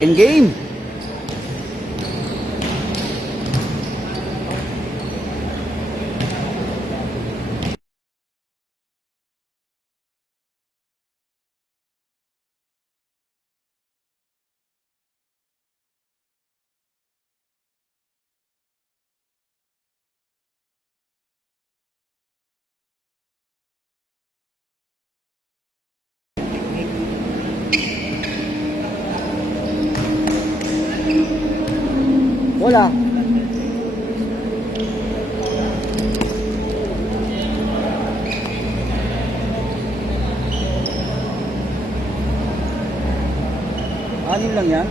In game. Wala. Anim lang yan?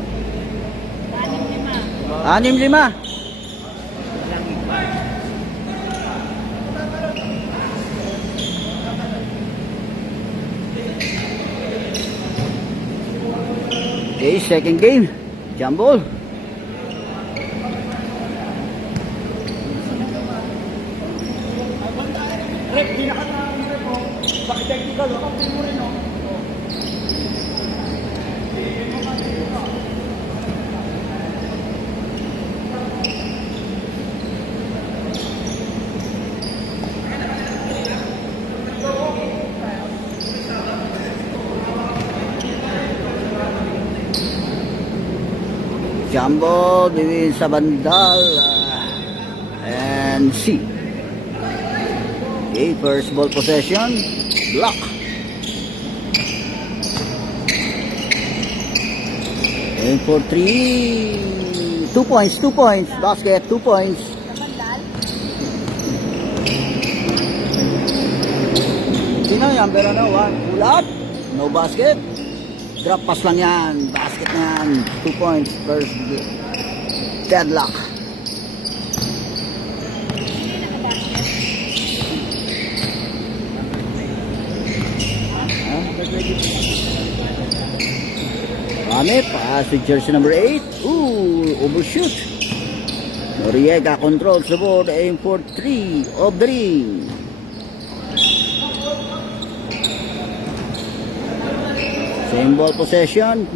6-5. 6-5. Okay, second game. Jumble. Jumbo between Sabandal and C. Okay, first ball possession, block. And for 3, 2 points, basket, 2 points. Sino yan? Pero no, pull up, no basket. Drop pass lang yan, basket na yan, 2 points, first deadlock. Rame, pass to jersey number 8. Ooh, overshoot. Noriega controls the board, aim for 3 of the ring. Same ball possession.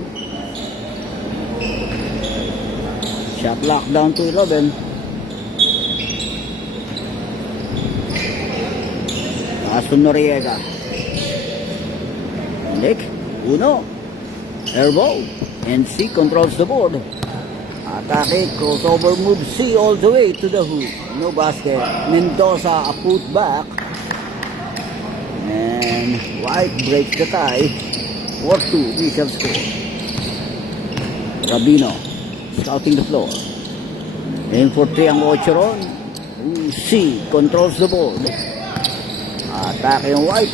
Shot lock down to 11. Pass to Noriega. Nick, Uno. Airball. And C controls the board. Atake, crossover move C all the way to the hoop. No basket. Mendoza a put back. And White breaks the tie. 4-2, Bishop score. Rabino scouting the floor. Aim for 3 ang Ocheron. C controls the board. Atake yung White.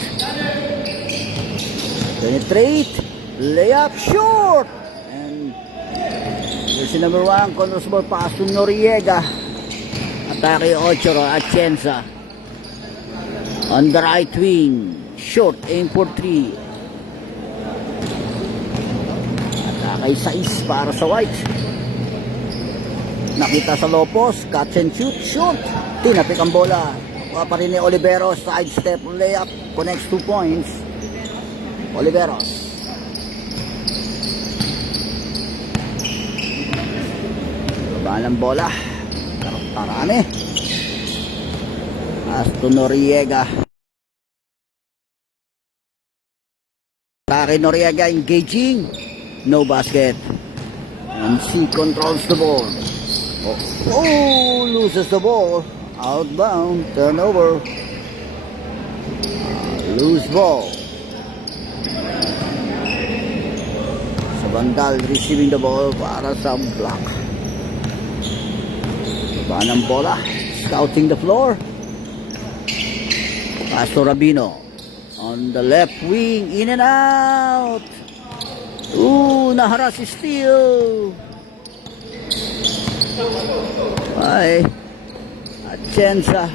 Penetrate. Layup short. And jersey number 1 controls the ball. Pass to Noriega. Atake yung Ocheron. Atienza. On the right wing. Short. Aim for 3. Kay size para sa White. Nakita sa Lopos, catch and shoot. Tinapik ang bola. Pa rin ni Oliveros, side step layup, connects 2 points. Oliveros. Baba ng bola. Tarami. Asto Noriega. Taki Noriega engaging. No basket. And C controls the ball. Oh, loses the ball. Outbound. Turnover. Loose ball. Sabandal receiving the ball para sa block. Baba ng bola. Scouting the floor. Pass to Rabino. On the left wing. In and out. Ooh, naharas steal. Ay, Atienza.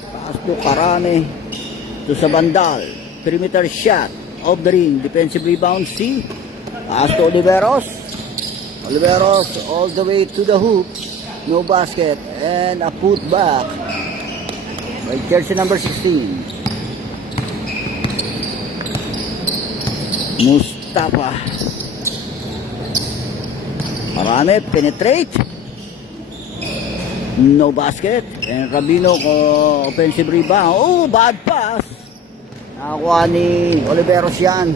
Pass to Karame. To Sabandal. Perimeter shot. Off the ring. Defensive rebound C. Pass to Oliveros. Oliveros all the way to the hoop. No basket. And a put back by jersey number 16. Mustafa. Karame, penetrate. No basket. And Rabino offensive rebound. Oh, bad pass. Nakakuha ni Oliveros yan.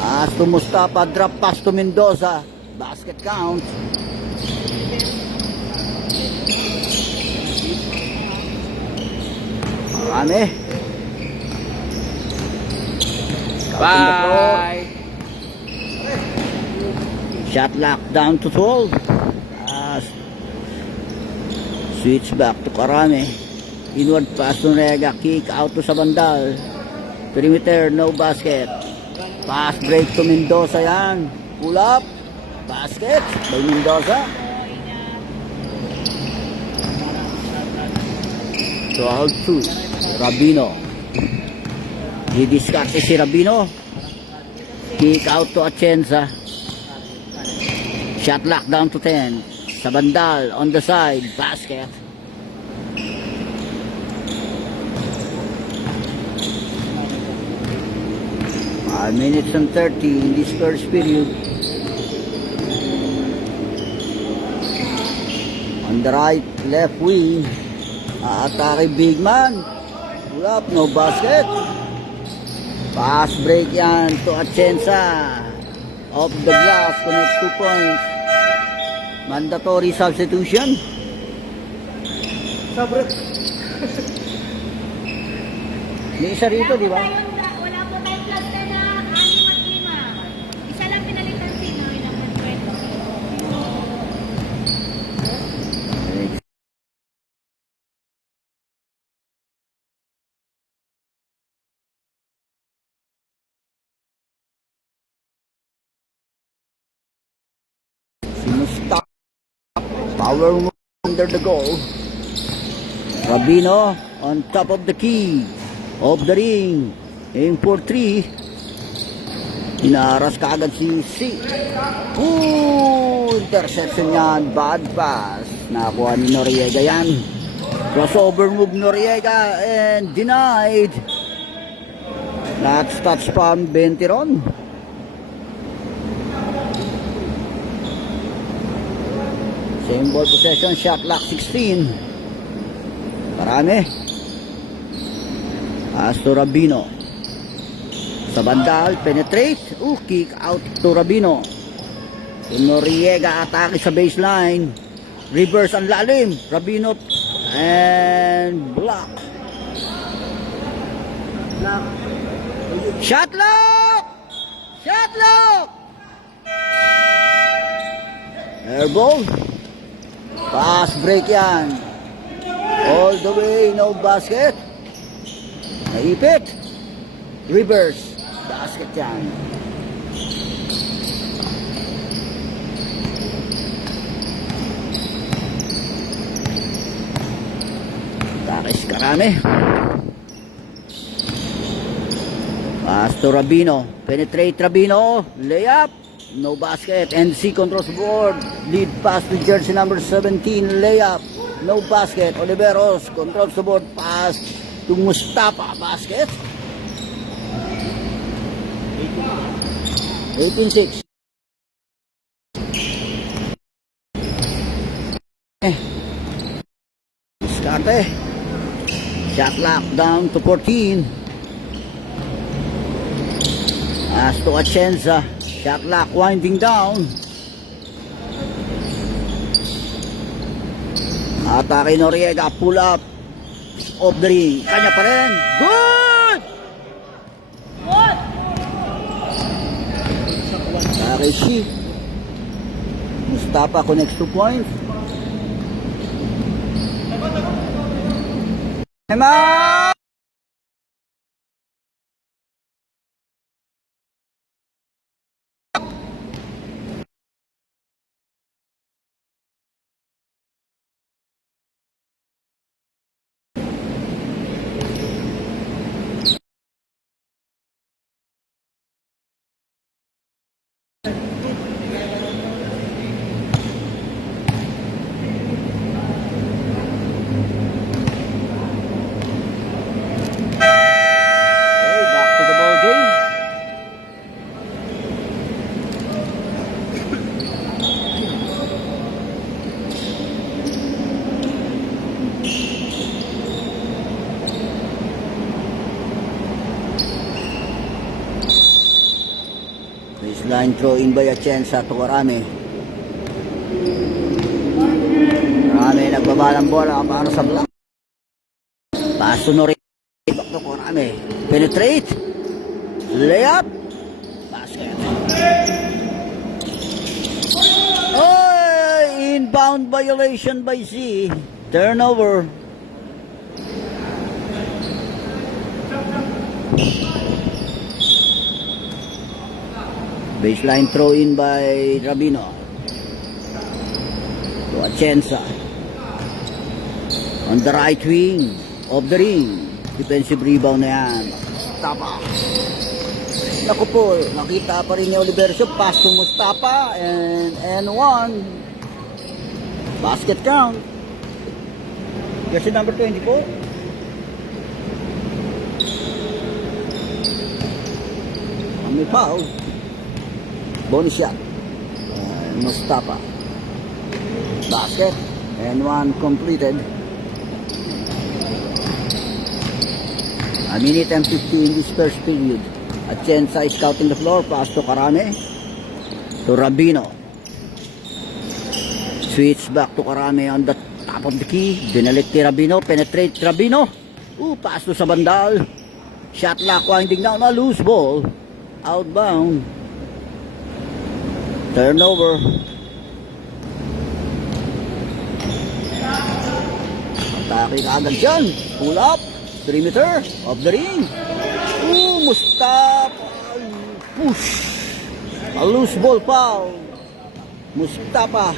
As to Mustafa, drop pass to Mendoza. Basket count. Karame. Bye! Shot lock down to 12. Switch back to Karame. Inward pass to Rega. Kick out to Sabandal. Perimeter, no basket. Pass break to Mendoza yan. Pull up. Basket by Mendoza. 12-2. Rabino. Didiskarte si Rabino. Kick out to Atienza. Shot lock down to 10. Sabandal on the side. Basket. Minutes and 30 in this first period. On the right, left wing. Atake big man. Pull up, no basket. Pass break yan to Atienza. Off the glass, connects 2 points. Mandatory substitution. Sabre. May isa rito, di ba? Wala po tayong cluster na 6 at 5. Isa lang pinalitan sino, ilang kwento. Sinusta. Power move under the goal. Rabino on top of the key. Of the ring. Aim for 3. Inaras ka agad si C. Interception yan. Bad pass. Nakakuha ni Noriega yan. Crossover move Noriega and denied. That's touch from Bentiron. Same ball possession, shot clock 16. Karame. As to Rabino. Sa bandal, penetrate. Kick out to Rabino. Noriega atake sa baseline. Reverse ang lalim. Rabino and block. Shot lock! Shot lock! Airball. Pass break yan. All the way, no basket. Naipit. Reverse. Basket yan. Takis Karame. Pass to Rabino. Penetrate Rabino. Layup. No basket. NC controls the board. Lead pass to jersey number 17. Layup. No basket. Oliveros controls the board. Pass to Mustafa. Basket. 18-6. Diskarte. Shot lock down to 14. As to Atienza. Shot lock winding down. Atake Noriega. Pull up. Off the ring. Kanya pa rin. Good! What? Atake si Mustafa connects 2 points. Emma! Baseline throw in by Atienza to Karame. Karame nagbaba ng bola para sa block. Pass to Nori. Back to Karame. Penetrate. Layup. Basket. Oh, inbound violation by Z. Turnover. Baseline throw in by Rabino. To Atienza. On the right wing of the ring. Defensive rebound na yan. Tapa. Naku po, nakita pa rin ni Olivercio. Pass to Mustafa. And one. Basket count. Jersey number 24. May foul. Bonus shot. Mustafa. Basket. And one completed. A minute and 50 in this first period. Atienza is scouting the floor. Pass to Karame. To Rabino. Switch back to Karame on the top of the key. Binalik ni Rabino. Penetrate Rabino. Pass to Sabandal. Shot clock winding down. A loose ball. Outbound. Turnover. Atake agad dyan. Pull up. Perimeter of the ring. Mustafa. Push. A loose ball foul. Mustafa.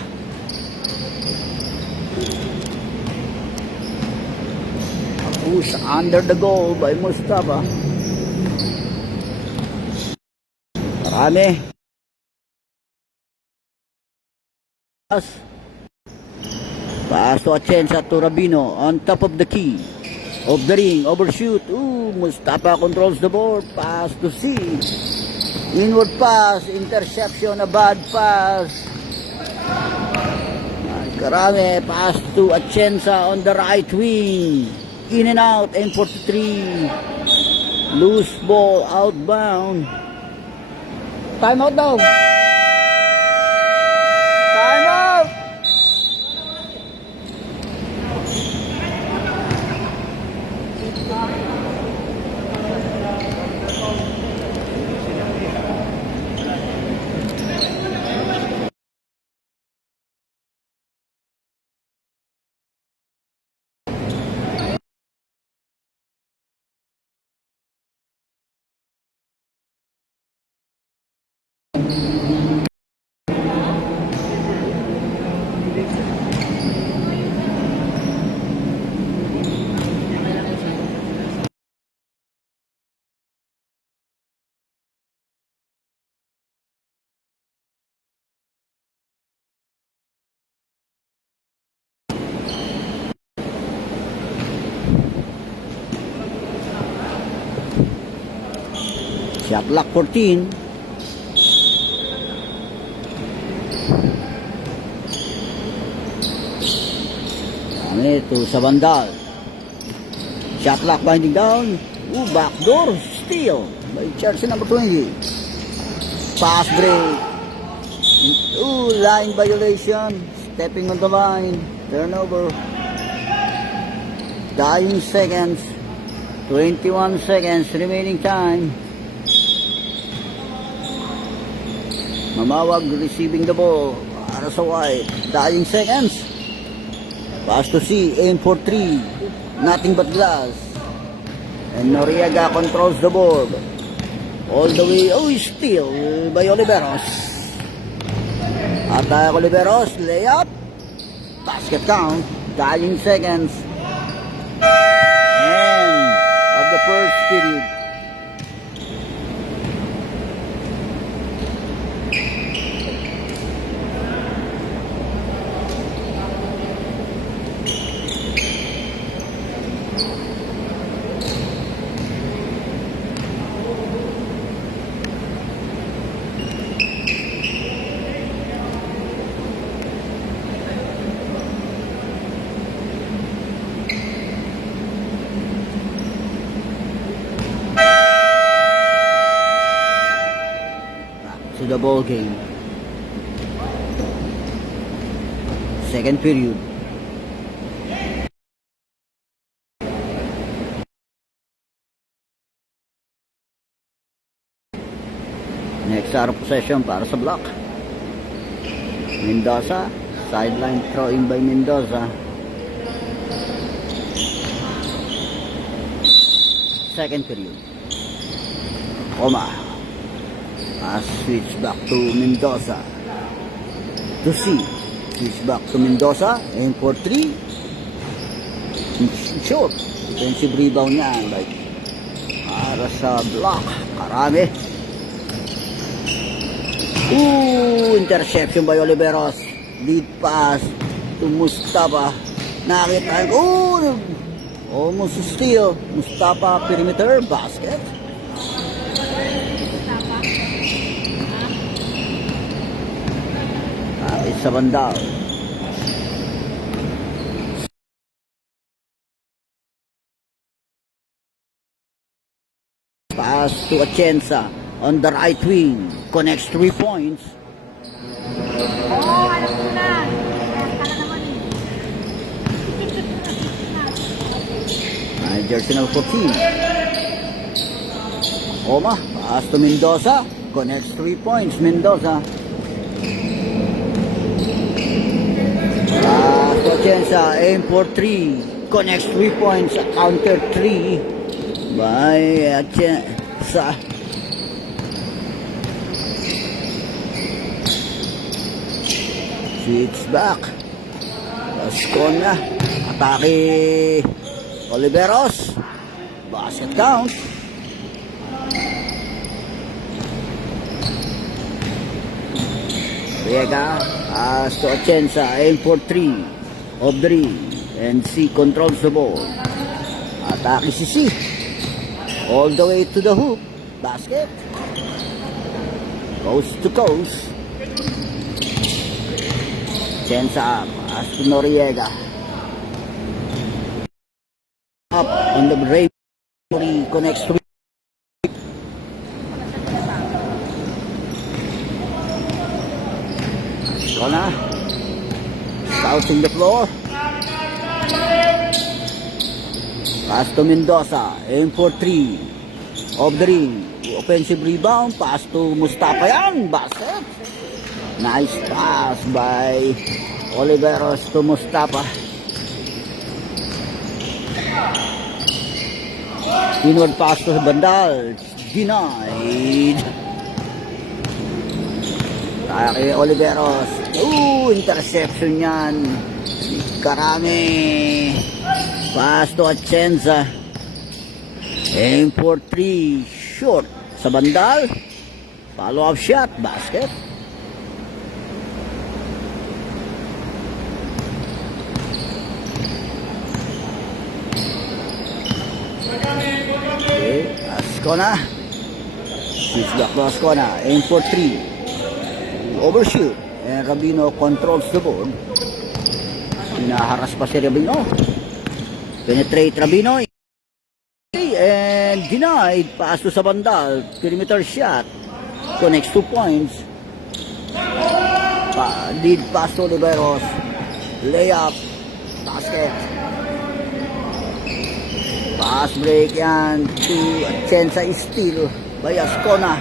A push under the goal by Mustafa. Karame. Pass to Atienza to Rabino on top of the key of the ring. Overshoot. Mustafa controls the board. Pass to C. Inward pass. Interception. A bad pass. Karame. Pass to Atienza on the right wing. In and out. M43. Loose ball. Outbound. Time out daw. Time out. Shot clock 14. To Sabandal. Shot clock winding down. Backdoor steal by Jersey number 20. Pass break. Line violation. Stepping on the line. Turnover. Dying seconds. 21 seconds remaining time. Mamawag receiving the ball. Para sa White. Dying seconds. Pass to C. Aim for 3. Nothing but glass. And Noriega controls the board. All the way. Steal by Oliveros. Atake Oliveros. Layup. Basket count. Dying seconds. End of the first period. to the ball game. Second period. Next out of possession para sa block. Mendoza, sideline throwing by Mendoza. Second period. Oma. Switch back to Mendoza. To C. Switch back to Mendoza. Aim for 3. Short. Defensive rebound niya. Like, para sa block. Karami. Interception by Oliveros. Lead pass to Mustafa. Nakita ko. Almost steal. Mustafa perimeter basket. Kapit sa bandal. Pass to Atienza on the right wing. Connects 3 points. Oo, alam ko na. Kaya naman eh. Jersey number 14. Oma, pass to Mendoza. Connects 3 points. Mendoza. Pass to Atienza. Aim for 3. Connects 3 points. Counter 3 by Atienza. Switch back. Ascona. Atake Oliveros. Basket count. Riega. Pass to Atienza. Aim for 3. Of the ring. And C controls the ball. Atake si C. All the way to the hoop. Basket. Coast to coast. Atienza up. Pass to Noriega. Up on the break. Connects to Kona. Scouting the floor. Pass to Mendoza. Aim for 3. Off the ring. Offensive rebound. Pass to Mustafa yan. Basket. Nice pass by Oliveros to Mustafa. Inward pass to Bandal. Denied. Kay Oliveros. Interception yan. Karami. Pass to Atienza. Aim for 3. Short sa Bandal. Follow up shot. Basket. Ascona. Switch back to Ascona. Aim for 3. Overshoot. And Rabino controls the board. Hinaharas pa si Rabino. Penetrate Rabino. And denied. Pass to sa Bandal. Perimeter shot. Connects 2 points. Lead pass to Oliveros. Layup. Basket. Pass break yan to Atienza steal by Ascona.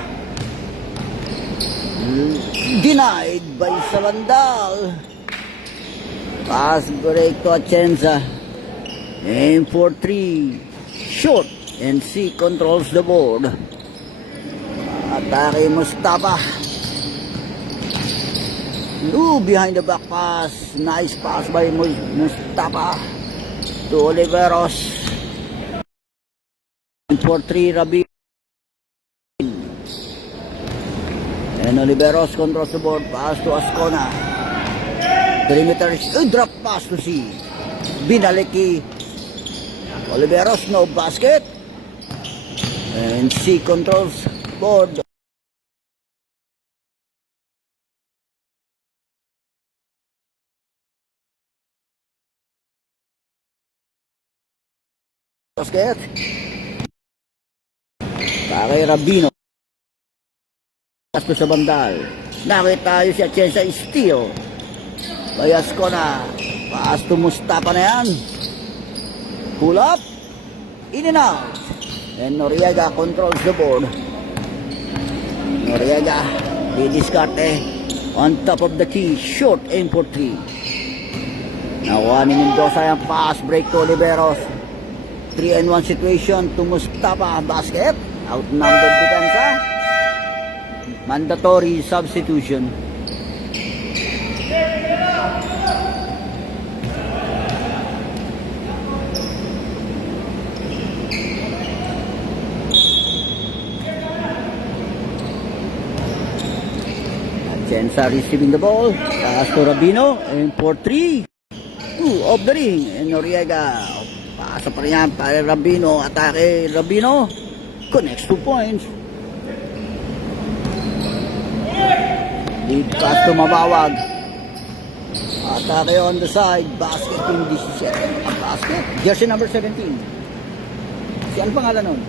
Denied by Sabandal. Pass break to Atienza. Aim for 3. Short. And C controls the board. Atake Mustafa. Behind the back pass. Nice pass by Mustafa to Oliveros. For 3 Rabin. And Oliveros controls the board. Pass to Ascona. Perimeter. Drop pass to C. Binaliki. Oliveros, no basket. And C controls board. Basket. Kay Rabino. Pasto sa bandal. Nakita tayo si Atienza Steele. Bayas ko na. Pasto Mustafa na yan. Pull up. In and out. And Noriega controls the board. Noriega. Didiskarte. On top of the key. Short aim for 3. Nakuha ni Mendoza yung pass break to Oliveros. 3-1 situation to Mustafa. Basket. Outnumbered depensa. Mandatory substitution. Atienza receiving the ball. Pass to Rabino. And for 3. 2 off the ring. And Noriega. Pasa pa rin yan para Rabino. Atake Rabino. Connects 2 points. Lead pass to Mabawag. Atake on the side. Basket in this set. Basket. Jersey number 17. Si ano pangalan nun?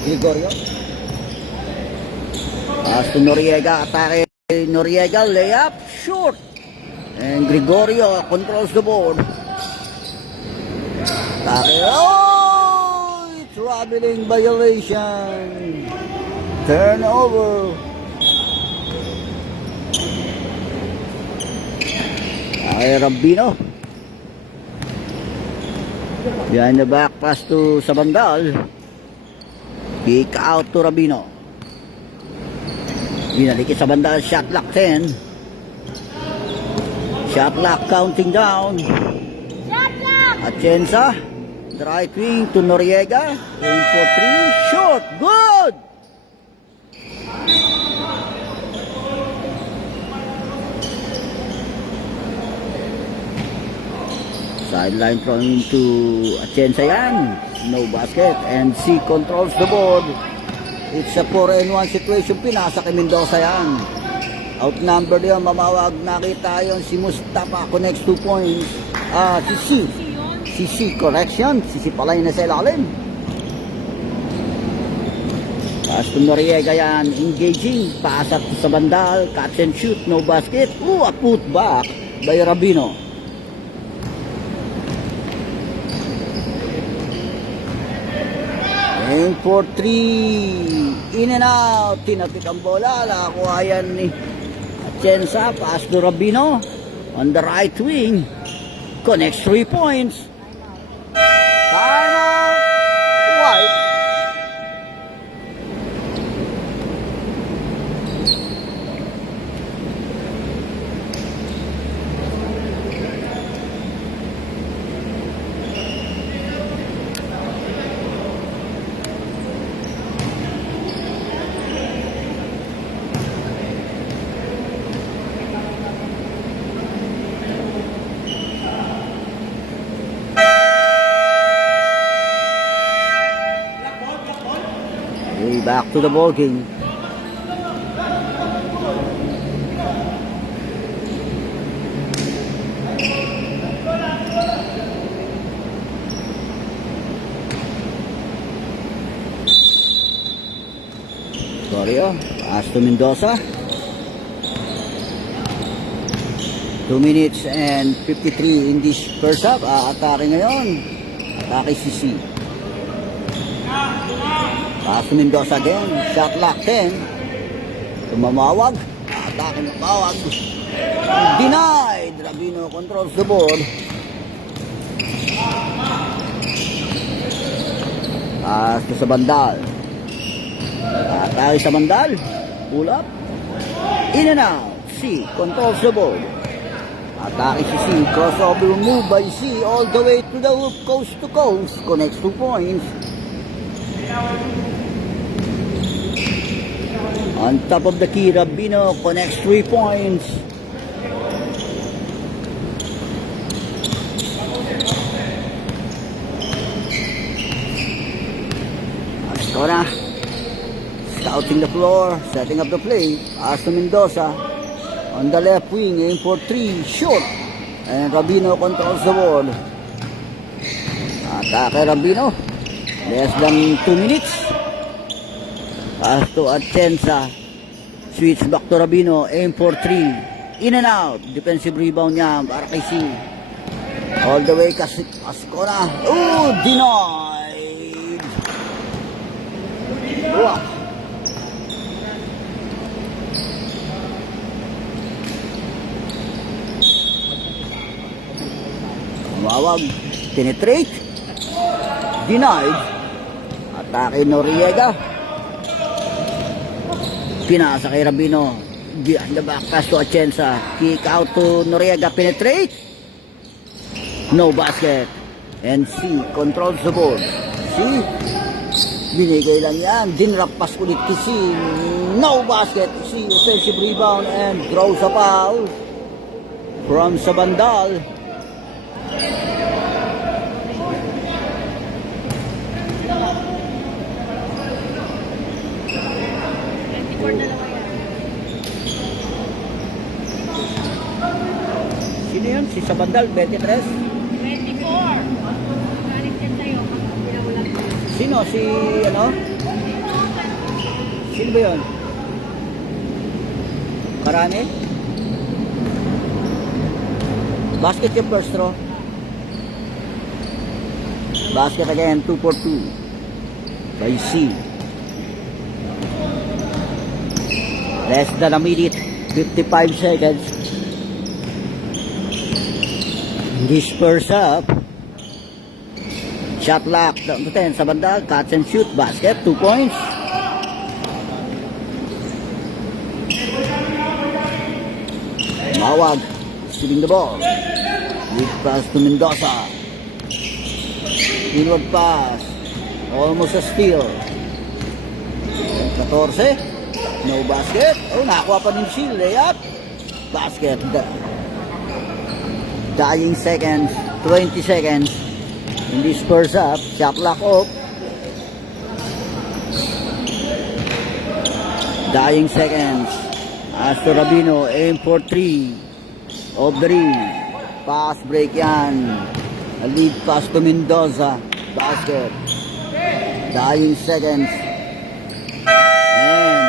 Gregorio. Pass to Noriega. Atake Noriega. Layup. Short. And Gregorio controls the board. Atake. Oh! Traveling violation. Turnover. Ay, Rabino. Behind the back pass to Sabandal. Kick out to Rabino. Binalikit Sabandal. Shot lock 10. Shot lock counting down. Shot lock! Atienza. The right wing to Noriega. Aim for 3. Short. Good! Sideline throwing to Atienza yan. No basket. And C controls the board. It's a 4-1 situation. Pinasa kay Mendoza yan. Outnumbered yun. Mamawag. Nakita yun. Si Mustafa connects 2 points. Si C. Si C. Correction. Si C pala yung nasa ilalim. Pass to Noriega yan. Engaging. Pass up sa bandal. Catch and shoot. No basket. A put back by Rabino. And for 3, in and out, tinapik ang bola, nakakuha yan ni Atienza, pass to Rabino, on the right wing, connects 3 points, time out, White. Back to the ball game. Corio, pass to Mendoza. 2 minutes and 53 in this first half. Atake ngayon. Atake si C. Pass to Mendoza again. Shot lock 10. Tumamawag. Atake Mamawag. Denied. Rabino controls the board. Pass to sa bandal. Atake sa bandal. Pull up. In and out. C controls the board. Atake si C. Crossover move by C all the way to the hoop, coast to coast. Connects 2 points. On top of the key, Rabino connects 3 points. Ascona scouting the floor, setting up the play. Pass to Mendoza on the left wing, aim for 3, short. And Rabino controls the board. Atake Rabino. Less than 2 minutes. Pass to Atienza. Switch back to Rabino. Aim for 3. In and out. Defensive rebound niya para kay C. All the way Cascona. Oh, denied. Block. Mawag. Penetrate. Denied. Atake Noriega. Pinasa kay Rabino. Behind the back pass to Atienza. Kick out to Noriega. Penetrate. No basket. And C controls the board. C. Binigay lang yan. Dinrapas ulit to C. No basket. C offensive rebound and draws a foul from Sabandal. Sino yun? Si Sabandal, 23? 24. Galit yan sa'yo. Pinawalan ko. Sino? Si ano? Sino ba yun? Karane? Basket yung first row. Basket again, 2 for 2. By C. Less than a minute, 55 seconds. Disperse up. Shot lock, down to 10 sa banda, catch and shoot, basket, 2 points. Mawag, receiving the ball. Lead pass to Mendoza. Inward pass. Almost a steal. 14. No basket. Oh, nakakuha pa din shield. Layup. Basket. Dying seconds. 20 seconds. Hindi spurs up. Shot lock off. Dying seconds. As to Rabino, aim for 3. Of the ring. Pass break yan. A lead pass to Mendoza. Basket. Dying seconds. End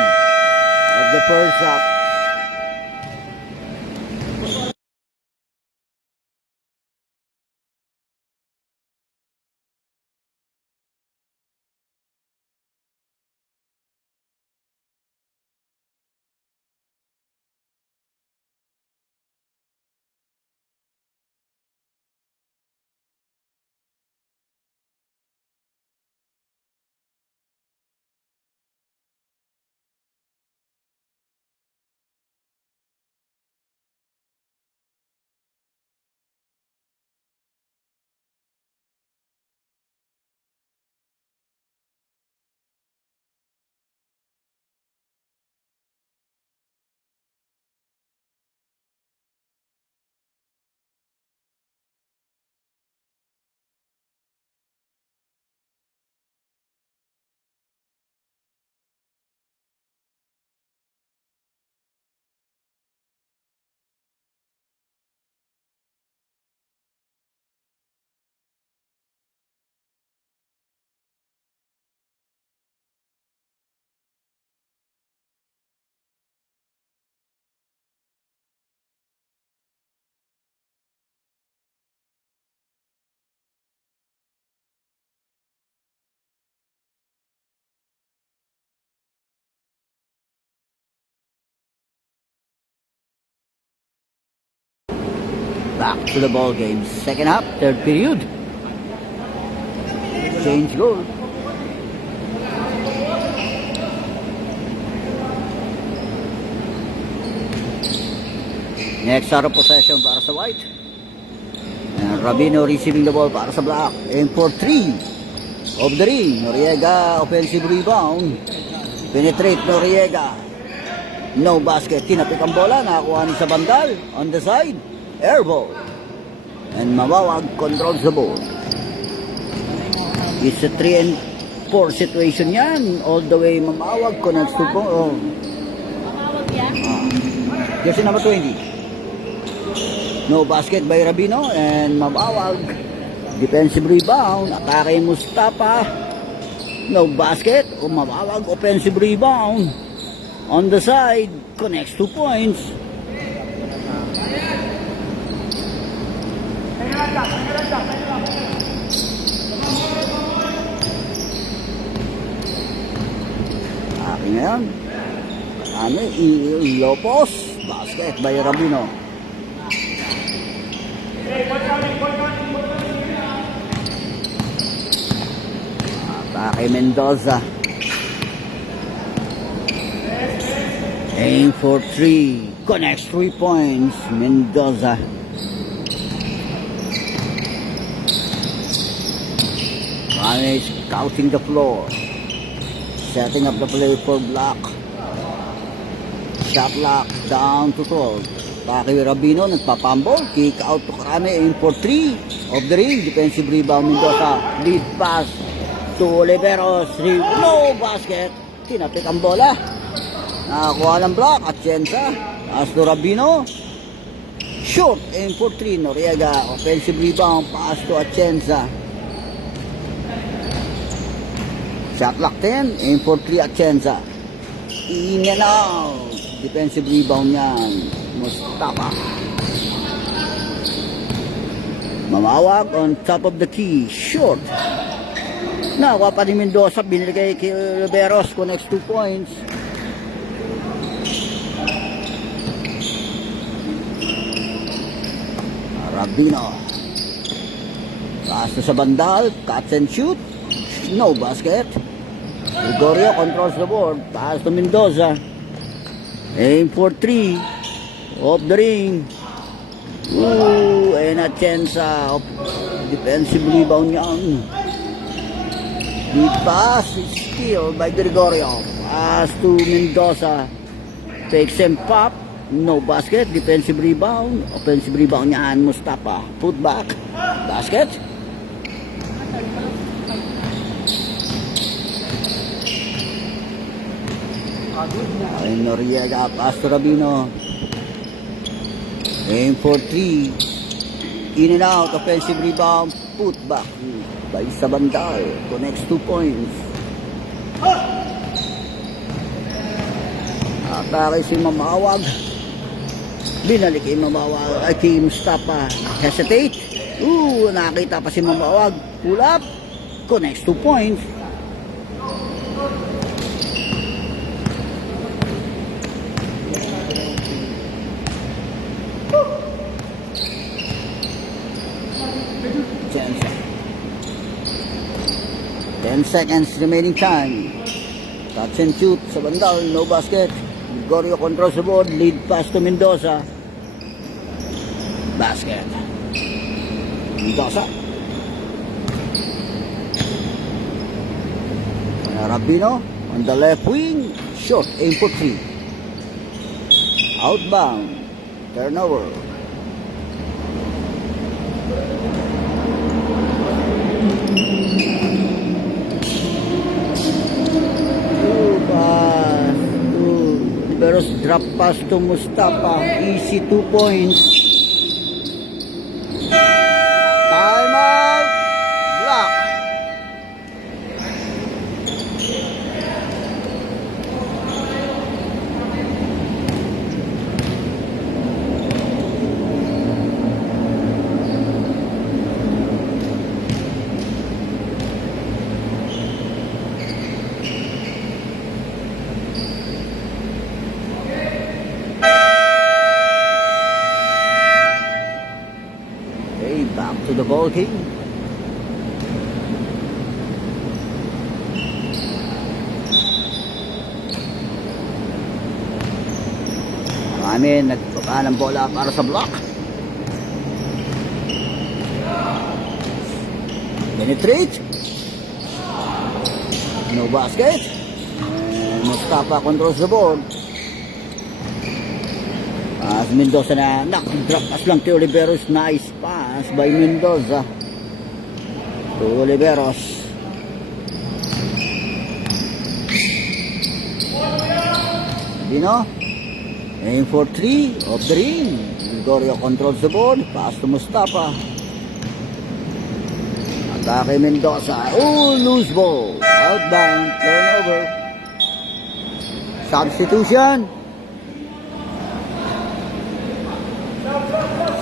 of the first half. Back to the ball game. Second half, third period. Change goal. Next out of possession para sa White. And Rabino receiving the ball para sa Black. Aim for 3. Of the ring. Noriega, offensive rebound. Penetrate Noriega. No basket. Tinapik ang bola. Nakakuha ni sa bandal. On the side. Air ball. And Mawawag controls the ball. It's a 3 and 4 situation yan. All the way Mawawag connects to po. Oh. Mamawag yan. Jersey number 20. No basket by Rabino and Mawawag. Defensive rebound. Atake Mustafa. No basket. Umabawag. Offensive rebound. On the side. Connects 2 points. Akin ngayon. Lopos. Basket by Rabino. Atake Mendoza. Aim for 3. Connects 3 points. Mendoza. Rane scouting the floor. Setting up the play for block. Shot lock down to 12. Atake Rabino. Nagpapambol. Kick out to Karame. Aim for 3. Off the ring. Defensive rebound Mendoza. Lead pass to Oliveros. No basket. Tinapit ang bola. Nakakuha ng block. Atienza. Pass to Rabino. Shoot. Aim for 3. Noriega. Offensive rebound. Pass to Atienza. Shot lock 10. Aim for 3 Atienza. In and out. Defensive rebound yan. Mustafa. Mamawag on top of the key. Short. Nakuha pa ni Mendoza. Binili kay Oliveros. Connects 2 points. Rabino. Pass to sa bandal. Catch and shoot. No basket. Gregorio controls the board. Pass to Mendoza. Aim for 3. Off the ring. Ooh, and a chance defensive rebound yan. The pass is steal by Gregorio. Pass to Mendoza. Takes him pop. No basket. Defensive rebound. Offensive rebound yan. Mustafa. Put back. Basket. Ay Noriega. Pass to Rabino. Aim for 3. In and out. Offensive rebound. Put back by Sabandal. Connects 2 points. Atake si Mamawag. Binalik kay Mamawag. Ay kay Mustafa. Hesitate. Nakita pa si Mamawag. Pull up. Connects 2 points. Chance. 10 seconds remaining time. Touch and shoot sa bandal. No basket. Gregorio controls the board. Lead pass to Mendoza. Basket. Mendoza. Rabino on the left wing. Short. Aim for 3. Outbound. Turnover. Oliveros drop pass to Mustafa. Easy 2 points. Time out. Block. Back to the ball game. Nagpapa ng bola para sa block. Penetrate. No basket. And Mustafa controls the board. Mendoza na drop pass lang kay Oliveros. Nice pass by Mendoza to Oliveros. Dino. Aim for 3. Off the ring. Gregorio controls the board. Pass to Mustafa. Atake Mendoza. Loose ball. outbound, turnover. Substitution.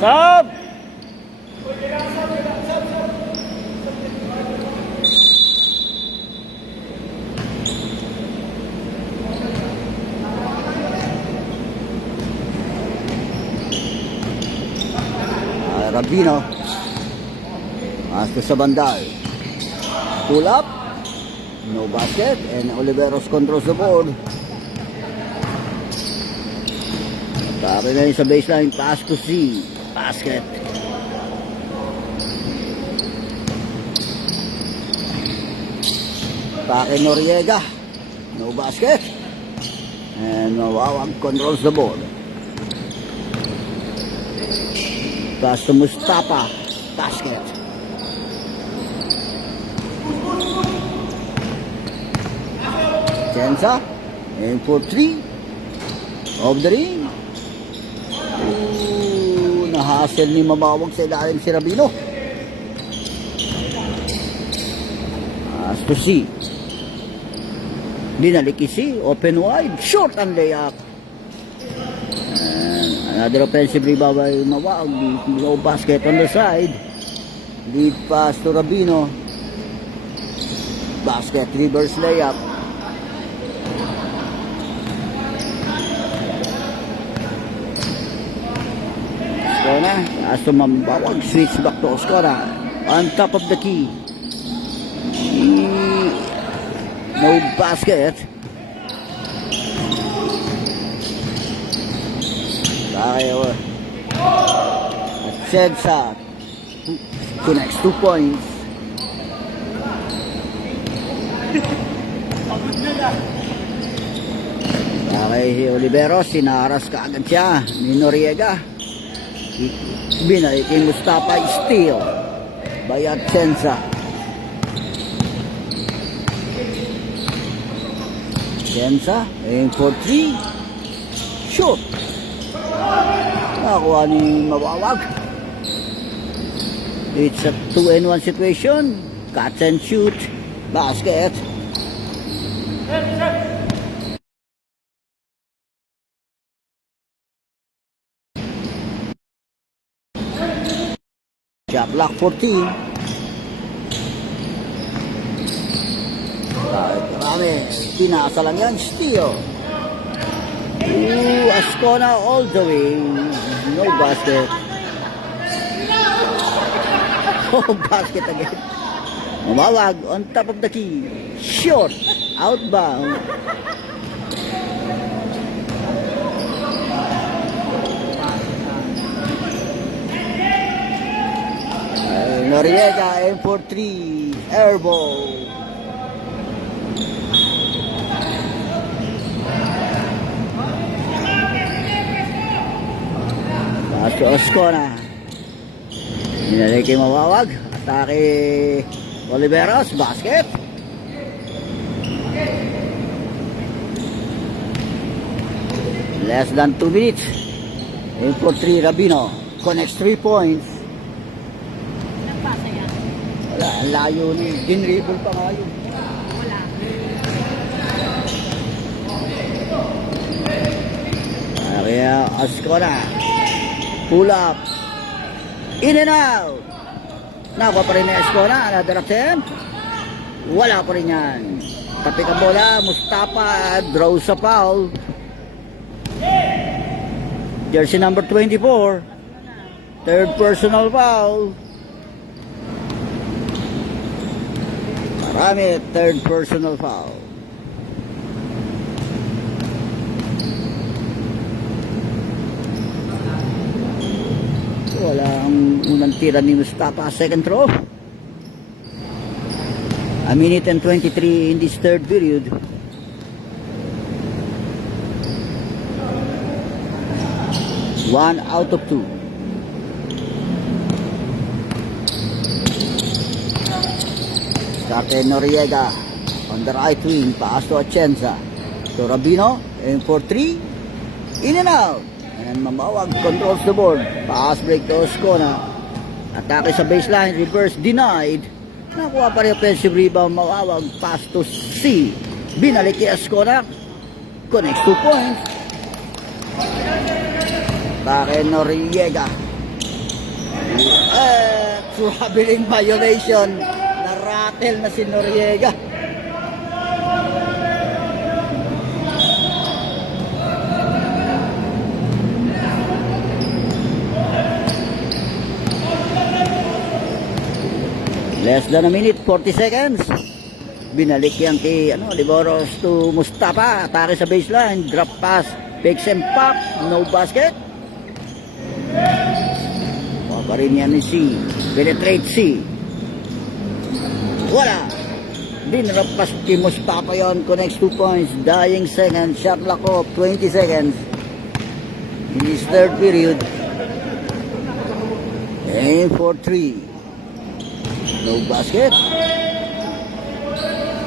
Sub. Rabino. Hasta sa bandal. Pull up. No basket. And Oliveros controls the board. Tari na yun sa baseline. Pass to C. Basket. Pake Noriega. No basket. And Mawawag controls the board. Pass to Mustafa. Basket. Chensa. And for 3. Off the ring. Nahasel ni Mabawag sa ilalim si Rabino. As to C. Dinalik si open wide. Short ang layup. Another offensive rebound by Mawag. No basket on the side. Lead pass to Rabino. Basket reverse layup. Skona. As to Mawag. Switch back to Skona. On top of the key. No basket. Tayo. Chensa connects 2 points. Okay, Oliveros, sinaras ka agad siya ni Noriega. Binalik yung Mustafa, steal by Chensa. Chensa, aim for 3. Shoot. Nakuha ni Mawawag. It's a 2-and-1 situation. Catch and shoot. Basket. Shot block 14. Marami. Pinasa lang yan. Steal. Ascona all the way. No basket. Oh, basket again. Mawawag on top of the key. Short. Outbound. Noriega aim for 3. Airball. Pass to Ascona. Ninalay kay Mawawag. Atake Oliveros. Basket. Less than 2 minutes. Aim for 3. Rabino. Connects 3 points. Nagpasa yan. Wala. Ang layo ni. Dinribble pa nga yun. Wala. Kaya Ascona. Pull up. In and out. Nakuha pa rin ni Ascona. Another attempt. Wala pa rin yan. Tapik ang bola. Mustafa draws sa foul. Jersey number 24. Third personal foul. Marami. Third personal foul. Wala ang unang tira ni Mustafa. Second throw. A minute and 23 in this third period. One out of 2. Started Noriega on the right wing. Pass to Atienza. To Rabino. Aim for 3. In and out. And Mawawag controls the board. Pass break to Ascona. Atake sa baseline. Reverse denied. Nakuha pa rin offensive rebound, Mawawag, pass to C. Binalik kay Ascona. Connects 2 points. Bakit Noriega? Traveling violation. Narattle na si Noriega. Less than a minute, 40 seconds. Binalik yan kay Liboros to Mustafa. Atake sa baseline. Drop pass. Picks and pop. No basket. Pa rin yan ni C. Penetrate C. Wala. Dinrop pass kay Mustafa yon. Connects 2 points. Dying second. Shot clock off. 20 seconds. In his third period. Aim for 3. No basket.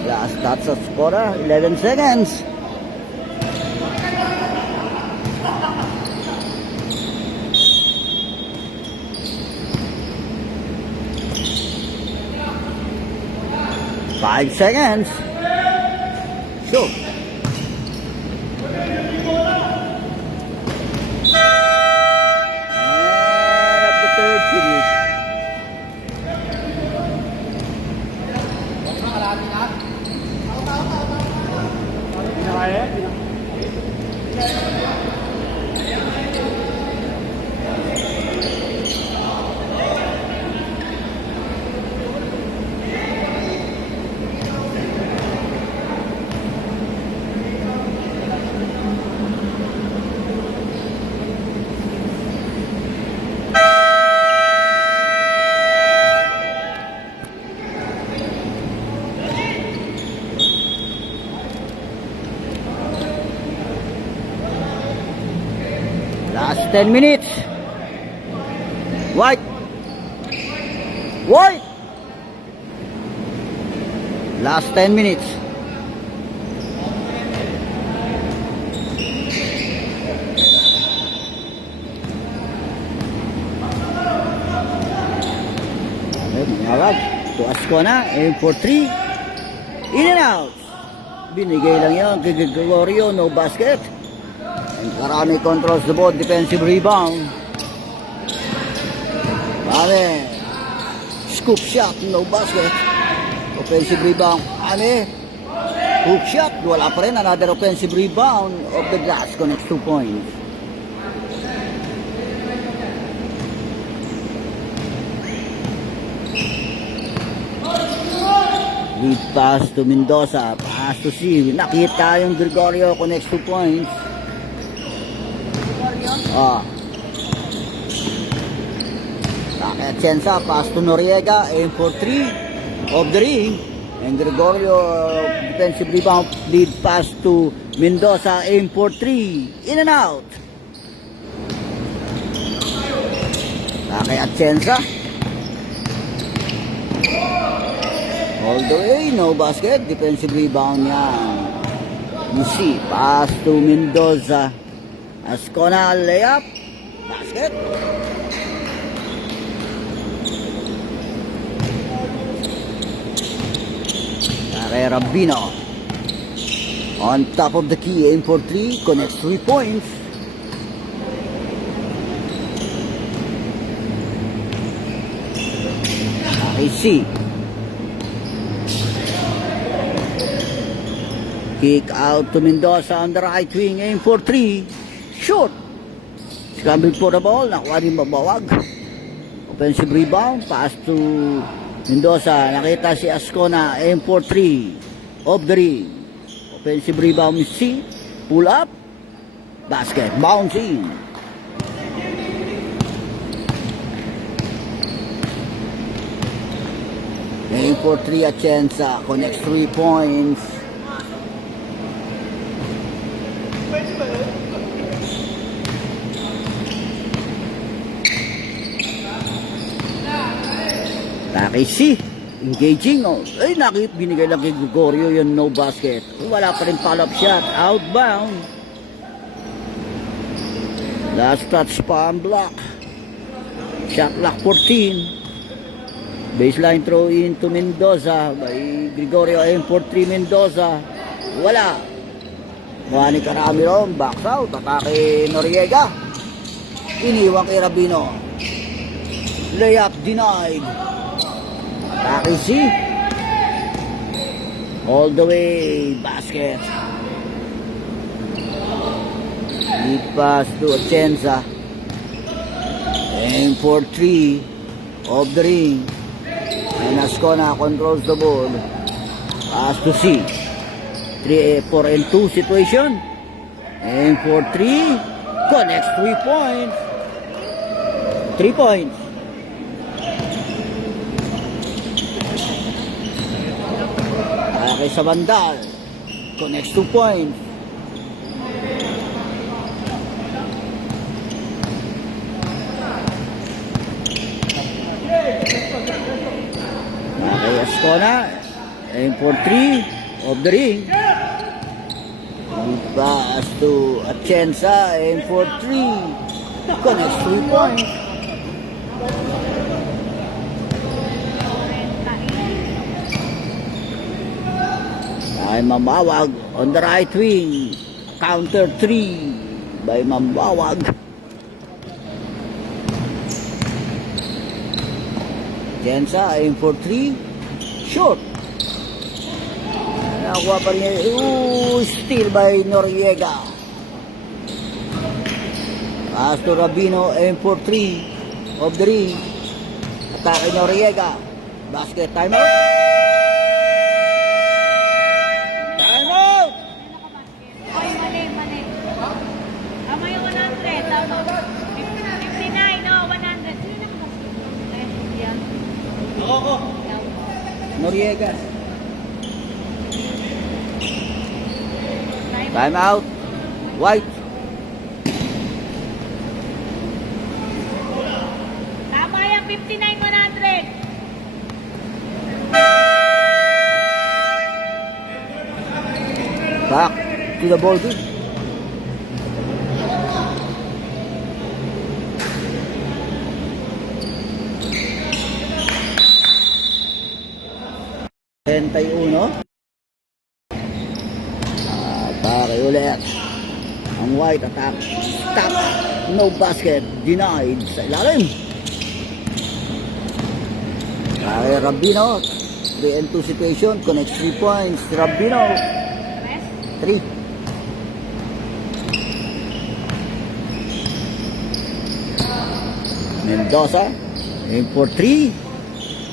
Last touch of scorer, 11 seconds. Five seconds. Shoot. And of the third period. Last 10 minutes. White. White. Last 10 minutes. Mawag. To Ascona. Aim for 3. In and out. Binigay lang yun kay Gregorio. No basket. And Karami controls the ball, defensive rebound. Karami. Scoop shot, no basket. Offensive rebound. Karami. Hook shot, wala pa rin. Another offensive rebound of the glass. Connects 2 points. Lead pass to Mendoza. Pass to C. Nakita yung Gregorio. Connects 2 points. Atienza, pass to Noriega, aim for 3 of the ring, and Gregorio defensive rebound, lead pass to Mendoza, aim for 3, in and out. Atienza, all the way, no basket, defensive rebound yan. You see, pass to Mendoza. Ascona layup. Basket. Carrera Bino. On top of the key. Aim for 3. Connects 3 points. AC. Kick out to Mendoza on the right wing. Aim for 3. Shoot. Scramble for the ball. Nakuha rin Mawawag. Offensive rebound. Pass to Mendoza. Nakita si Ascona. Aim for 3. Off the ring. Offensive rebound C. Pull up. Basket. Bounce in. Aim for 3 Atienza. Connects 3 points. Taki C, engaging. Ay, binigay lang kay Gregorio yung no basket. Wala pa rin follow-up shot. Outbound. Last touch, palm block. Shot clock 14. Baseline throw in to Mendoza by Gregorio M for 3 Mendoza. Wala. Juani Karami ron. Box out. Atake Noriega. Iniwang kay Rabino. Layup denied. Atake C. All the way. Basket. Lead pass to Atienza. And for 3 of the ring. And Ascona controls the ball. Pass to C. 4 and 2 situation. And for 3. Connects 3 points. 3 points. Okay sa Bandal. Connects 2 points. Okay, Ascona. Aim for 3 of the ring. Good pass to Atienza. Aim for 3. Connects 3 points. Ay Mambawag on the right wing. Counter 3 by Mambawag. Atienza, aim for 3. Short. Nakuha pa rin. Steal by Noriega. Pass to Rabino, aim for 3 of the ring. Atake Noriega. Basket timeout. Timeout! Ay, mali. Tama yung 100. Tama. 59, no, 100. Sino nakabasket? Yan. Ako. Noriega. Timeout. White. Tama yan, 59, 100. Back to the ball game. Atake ulit. Ang White attack. Stop. No basket. Denied sa ilalim. Kaya Rabino. 3 and 2 situation. Connects 3 points. Rabino. 3. Mendoza. Aim for 3.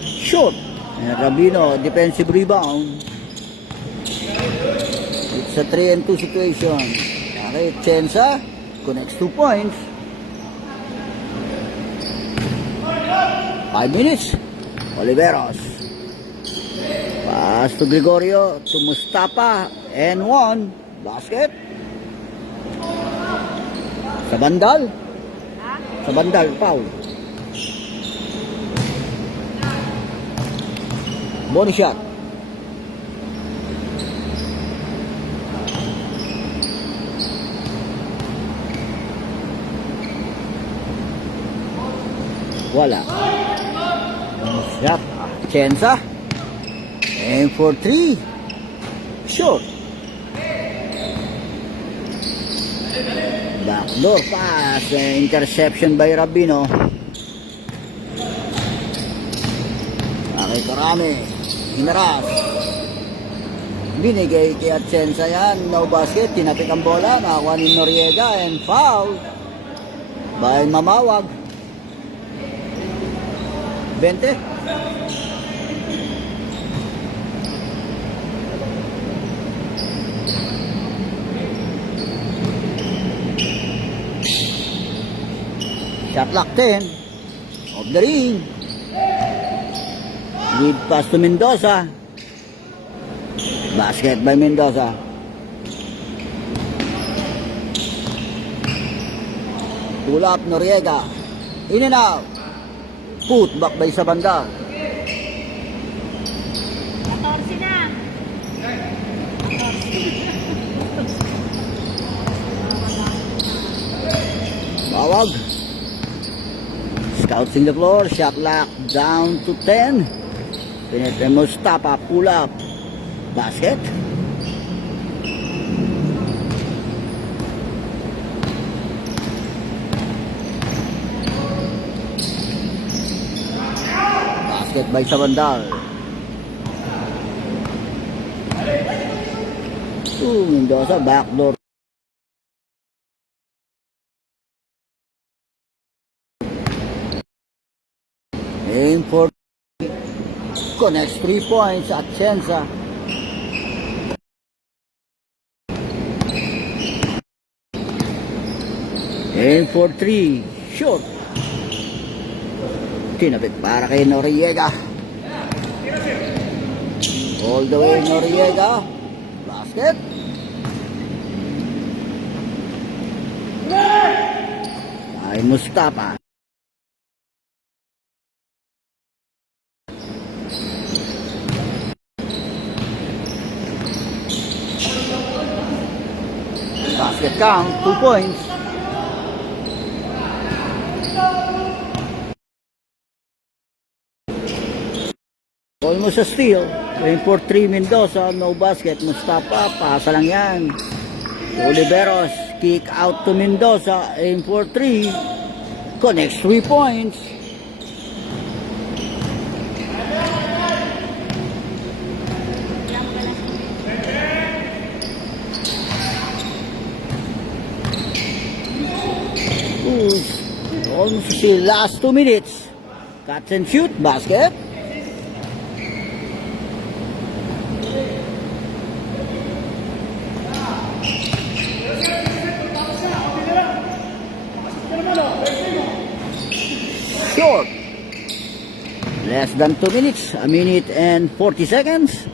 Short. And Rabino, defensive rebound. It's a 3 and 2 situation. Okay, Atienza connects 2 points. 5 minutes. Oliveros. Pass to Gregorio, to Mustafa, and 1. Basket. Sa Bandal. Sa Bandal, foul. Bonus shot. Wala. Bonus shot. Atienza. Aim for 3. Short. Backdoor pass. Interception by Rabino. Okay, Karami. Hinaras. Binigay kay Atienza yan. No basket. Tinapik ang bola. Nakakuha ni Noriega. And foul by Mamawag. 20. Shot clock 10 of the ring. Lead pass to Mendoza. Basket by Mendoza. Pull up Noriega. In and out. Put back by Sabanda. 14 na. Bawag. Scouting the floor. Shot clock down to 10. Penetra Mustafa. Pull up. Basket. Basket by Sabandal. Mendoza backdoor. Aim for connects 3 points at Chenza. Aim for 3. Short. Tinapit para kay Noriega. All the way Noriega. Basket. Ay Mustafa. Basket count, 2 points. Almost a steal. Aim for 3 Mendoza, no basket. Mustafa, pasa lang yan. Oliveros, kick out to Mendoza. Aim for 3. Connects 3 points. Almost the last 2 minutes. Catch and shoot, basket. Short. Less than 2 minutes, a minute and 40 seconds.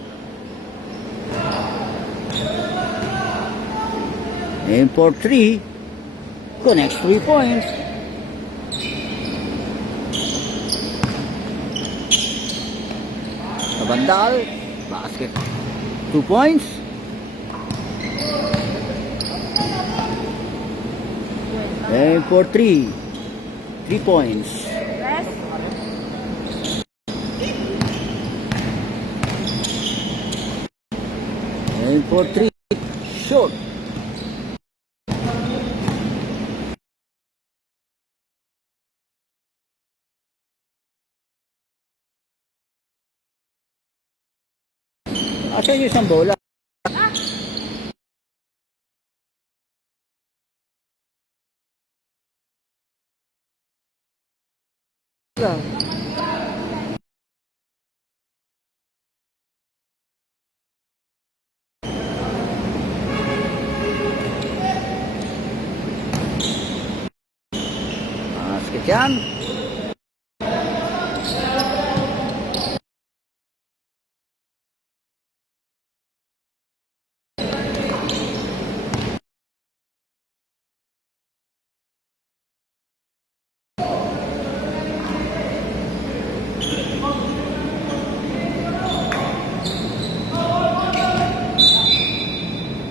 Aim for 3. Connects 3 points. Sabandal, basket. 2 points. Aim for 3. 3 points. Aim for 3. Short. Asan yung isang bola? Basket yan.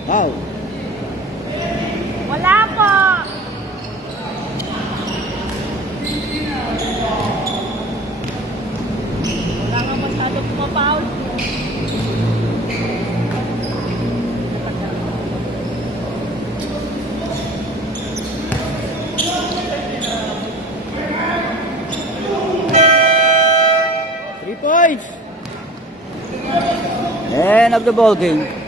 Wow. Wala po. Wala nga masyado pumapaul. Points. End of the ball game.